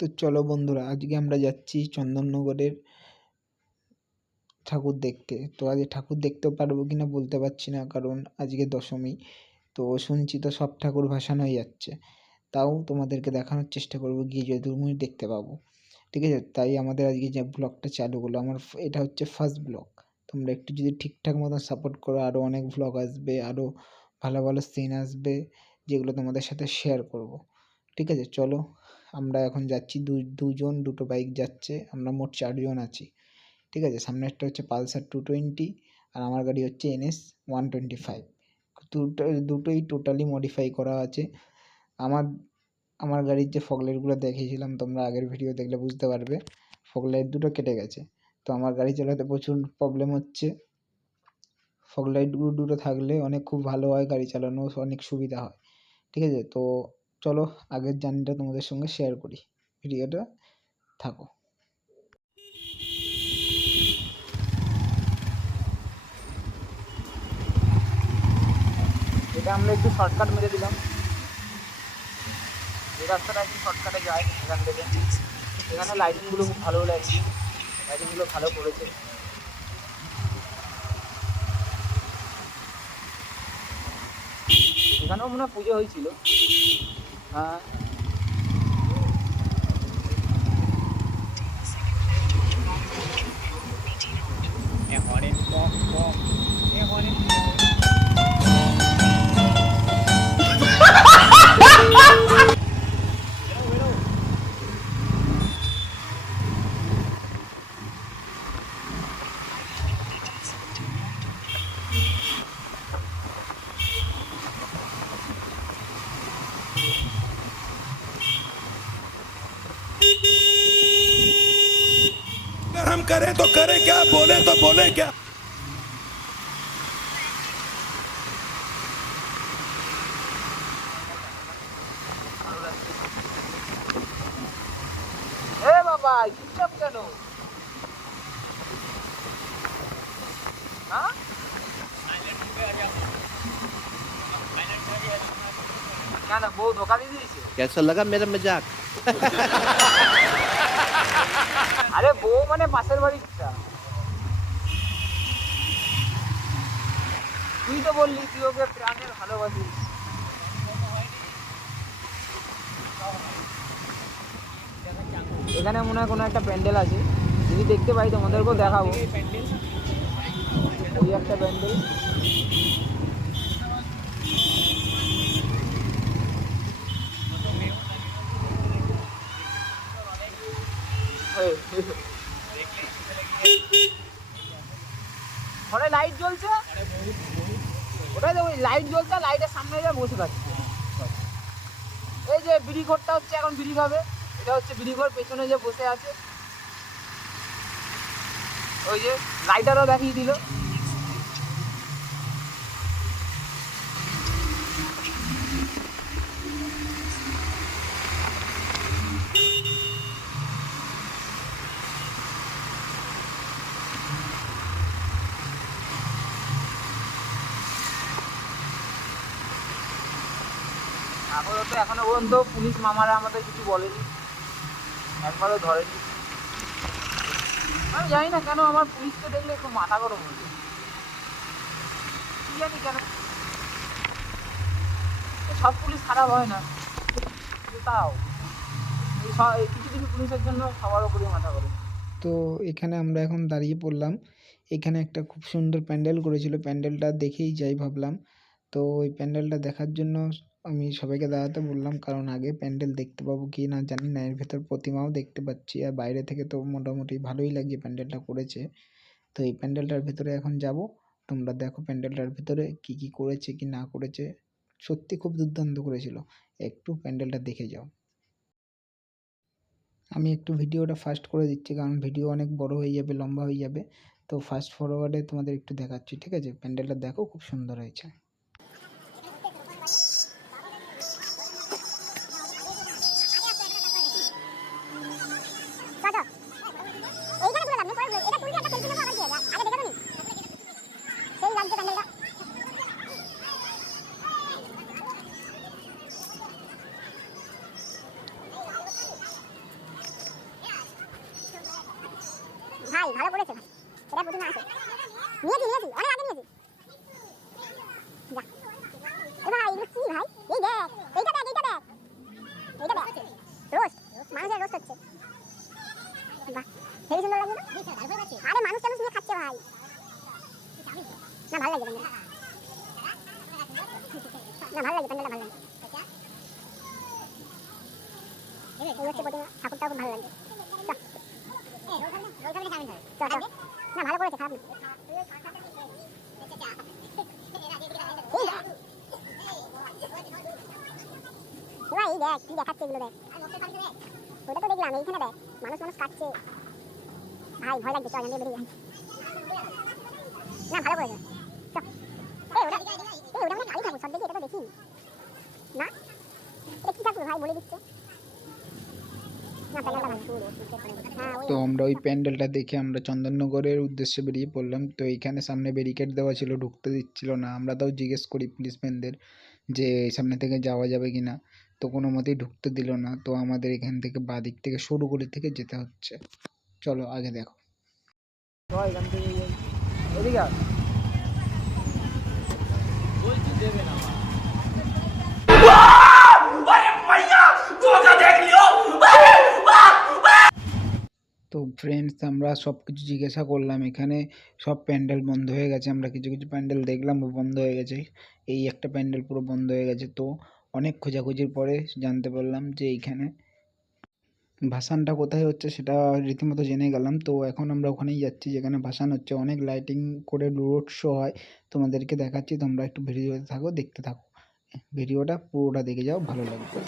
তো চলো বন্ধুরা, আজকে আমরা যাচ্ছি চন্দননগরের ঠাকুর দেখতে। তো আজকে ঠাকুর দেখতেও পারবো কিনা বলতে পারছি না, কারণ আজকে দশমী। তো শুনছি তো সব ঠাকুর ভাসানো হয়ে যাচ্ছে, তাও তোমাদেরকে দেখানোর চেষ্টা করবো গিয়ে যতটুকুনি দেখতে পাবো। ঠিক আছে, তাই আমাদের আজকে যে ব্লগটা চালু হলো, আমার এটা হচ্ছে ফার্স্ট ব্লগ। তোমরা একটু যদি ঠিকঠাক মতন সাপোর্ট করো, আরও অনেক ব্লগ আসবে, আরও ভালো ভালো সিন আসবে, যেগুলো তোমাদের সাথে শেয়ার করব। ঠিক আছে, চলো আমরা এখন যাচ্ছি, দুজন, দুটো বাইক যাচ্ছে, আমরা মোট 4 জন আছি। ঠিক আছে, সামনে একটা হচ্ছে পালসার 220, আর আমার গাড়ি হচ্ছে NS 125। দুটোই টোটালি মডিফাই করা আছে। আমার আমার গাড়ির যে ফগলাইটগুলো দেখিয়েছিলাম, তোমরা আগের ভিডিও দেখলে বুঝতে পারবে, ফগলাইট দুটো কেটে গেছে। তো আমার গাড়ি চালাতে প্রচুর প্রবলেম হচ্ছে। ফগলাইটগুলো দুটো থাকলে অনেক খুব ভালো হয়, গাড়ি চালানো অনেক সুবিধা হয়। ঠিক আছে, তো চলো আগের জার্নিটা তোমাদের সঙ্গে শেয়ার করি, ভিডিওটা থাকো। এটা আমরা একটু শর্টকাট মেরে দিলাম, এই রাস্তাটা একটু শর্টকাটে যায় এখান থেকে। এখানে লাইটিংগুলো খুব ভালো লাগছে, লাইটিংগুলো ভালো করেছে। এখানেও মনে হয় পুজো হয়েছিল। হ্যাঁ, हम करें तो करें क्या, बोले तो बोले क्या। এ বাবা চুপচাপ কেন? হ্যাঁ, কেন বউ ধোকা দিয়ে দিয়েছে? कैसा लगा मेरा मजाक? আরে বউ মানে পাশের বাড়িটা। তুই তো বললি তুই ওকে প্রাণে ভালোবাসিস। এখানে মনে হয় কোনো একটা প্যান্ডেল আছে, যদি দেখতে পাই তোমাদেরকেও দেখাবো। ওই একটা প্যান্ডেল। ঘরে লাইট জ্বলছে, ওটাই তো, ওই লাইট জ্বলছে, লাইটের সামনে যা বসে থাকছে। এই যে বিড়ি ঘরটা হচ্ছে, এখন বিড়ি খাবে, এটা হচ্ছে বিড়ি ঘর, পেছনে যে বসে আছে ওই যে লাইটারও দেখিয়ে দিল। আপাতত এখনো পর্যন্ত পুলিশ মামারা আমাদের কিছু বলেনি, একবারও ধরেনি। আমি জানি না কেন আমার পুলিশকে দেখলে একটু মাথা গরম হয়ে যায়, কি জানি কেন। সব পুলিশ খারাপ হয় না, তাও এই কিছু কিছু পুলিশের জন্য সবার উপরে মাথা গরম। তো এখানে আমরা এখন দাঁড়িয়ে পড়লাম। এখানে একটা খুব সুন্দর প্যান্ডেল করেছিল, প্যান্ডেলটা দেখেই যাই ভাবলাম। তো ওই প্যান্ডেলটা দেখার জন্য আমি সবাইকে দাঁড়াতে বললাম, কারণ আগে প্যান্ডেল দেখতে পাবো কি না জানি না। এর ভেতর প্রতিমাও দেখতে পাচ্ছি, আর বাইরে থেকে তো মোটামুটি ভালোই লাগছে প্যান্ডেলটা করেছে। তো এই প্যান্ডেলটার ভেতরে এখন যাব, তোমরা দেখো প্যান্ডেলটার ভেতরে কি কি করেছে কি না করেছে। সত্যি খুব দুর্দান্ত করেছিল, একটু প্যান্ডেলটা দেখে যাও। আমি একটু ভিডিওটা ফাস্ট করে দিচ্ছি, কারণ ভিডিও অনেক বড় হয়ে যাবে, লম্বা হয়ে যাবে। তো ফাস্ট ফরওয়ার্ডে তোমাদের একটু দেখাচ্ছি। ঠিক আছে, প্যান্ডেলটা দেখো, খুব সুন্দর হয়েছে। ভালো করেছে ভাই, এটা বুঝি না আসে। নিয়েছি অনেক আগে নিয়েছি। যা এ ভাই এগুলো কি ভাই, এই দেখ এইটা দেখ এইটা দেখ এইটা দেখ, রোস্ট, মানুষের রোস্ট হচ্ছে। বাহ হেবি সুন্দর লাগছে না? আরে মানুষ টানুষ নিয়ে খাচ্ছে ভাই, না ভালো লাগছে প্যান্ডেলটা, না ভালো লাগছে প্যান্ডেলটা, ভালো লাগছে। এই হচ্ছে প্রতিমা, ঠাকুরটাও খুব ভালো লাগছে। না ভালো করেছে, খারাপ না। এই দেখ কি দেখাচ্ছে এগুলো, দেখ ওটা তো দেখলাম, এইখানে দেখ মানুষ কাটছে ভাই, ভয় লাগছে, চল বেরিয়ে যাই। না ভালো করেছে, চল। ওটা মানে কালী ঠাকুর, সব দেখি, এটা তো দেখি না, এটা কি ঠাকুর ভাই বলে দিচ্ছে না, প্যান্ডেলটা ভালো। হ্যাঁ তো আমরা ওই প্যান্ডেলটা দেখে আমরা চন্দননগরের উদ্দেশ্যে বেরিয়ে পড়লাম। তো এইখানে সামনে ব্যারিকেড দেওয়া ছিল, ঢুকতে দিচ্ছিল না। আমরা তাও জিজ্ঞেস করি পুলিশম্যানদের যে সামনে থেকে যাওয়া যাবে কি না, তো কোনো মতেই ঢুকতে দিল না। তো আমাদের এখান থেকে বাদিক থেকে সরু গলি থেকে যেতে হচ্ছে। চলো আগে দেখো। এখান থেকে এদিকে বলছি দেবে না তো ফ্রেন্ডস আমরা সব কিছু জিজ্ঞাসা করলাম, এখানে সব প্যান্ডেল বন্ধ হয়ে গেছে। আমরা কিছু কিছু প্যান্ডেল দেখলাম বন্ধ হয়ে গেছে, এই একটা প্যান্ডেল পুরো বন্ধ হয়ে গেছে। তো অনেক খোঁজাখুঁজির পরে জানতে পারলাম যে এইখানে ভাসানটা কোথায় হচ্ছে সেটা রীতিমতো জেনে গেলাম। তো এখন আমরা ওখানেই যাচ্ছি যেখানে ভাসান হচ্ছে, অনেক লাইটিং করে রোড শো হয়, তোমাদেরকে দেখাচ্ছি। তোমরা একটু ভিডিওতে থাকো, দেখতে থাকো, ভিডিওটা পুরোটা দেখে যাও, ভালো লাগবে।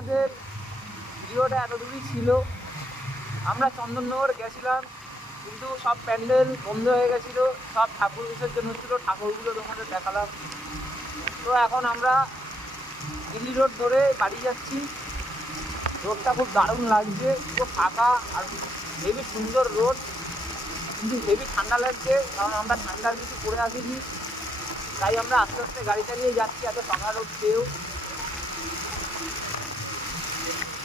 আমাদের ভিডিওটা এতদূরই ছিল। আমরা চন্দননগর গেছিলাম, কিন্তু সব প্যান্ডেল বন্ধ হয়ে গেছিলো, সব ঠাকুর বিসর্জন হচ্ছিলো, ঠাকুরগুলো তোমাদের দেখালাম। তো এখন আমরা দিল্লি রোড ধরে বাড়ি যাচ্ছি। রোডটা খুব দারুণ লাগছে, পুরো ফাঁকা আর হেভি সুন্দর রোড, কিন্তু হেভি ঠান্ডা লাগছে, কারণ আমরা ঠান্ডার কিছু পরে আসিনি। তাই আমরা আস্তে আস্তে গাড়ি চালিয়ে যাচ্ছি এত ফাঁকা রোড পেয়েও।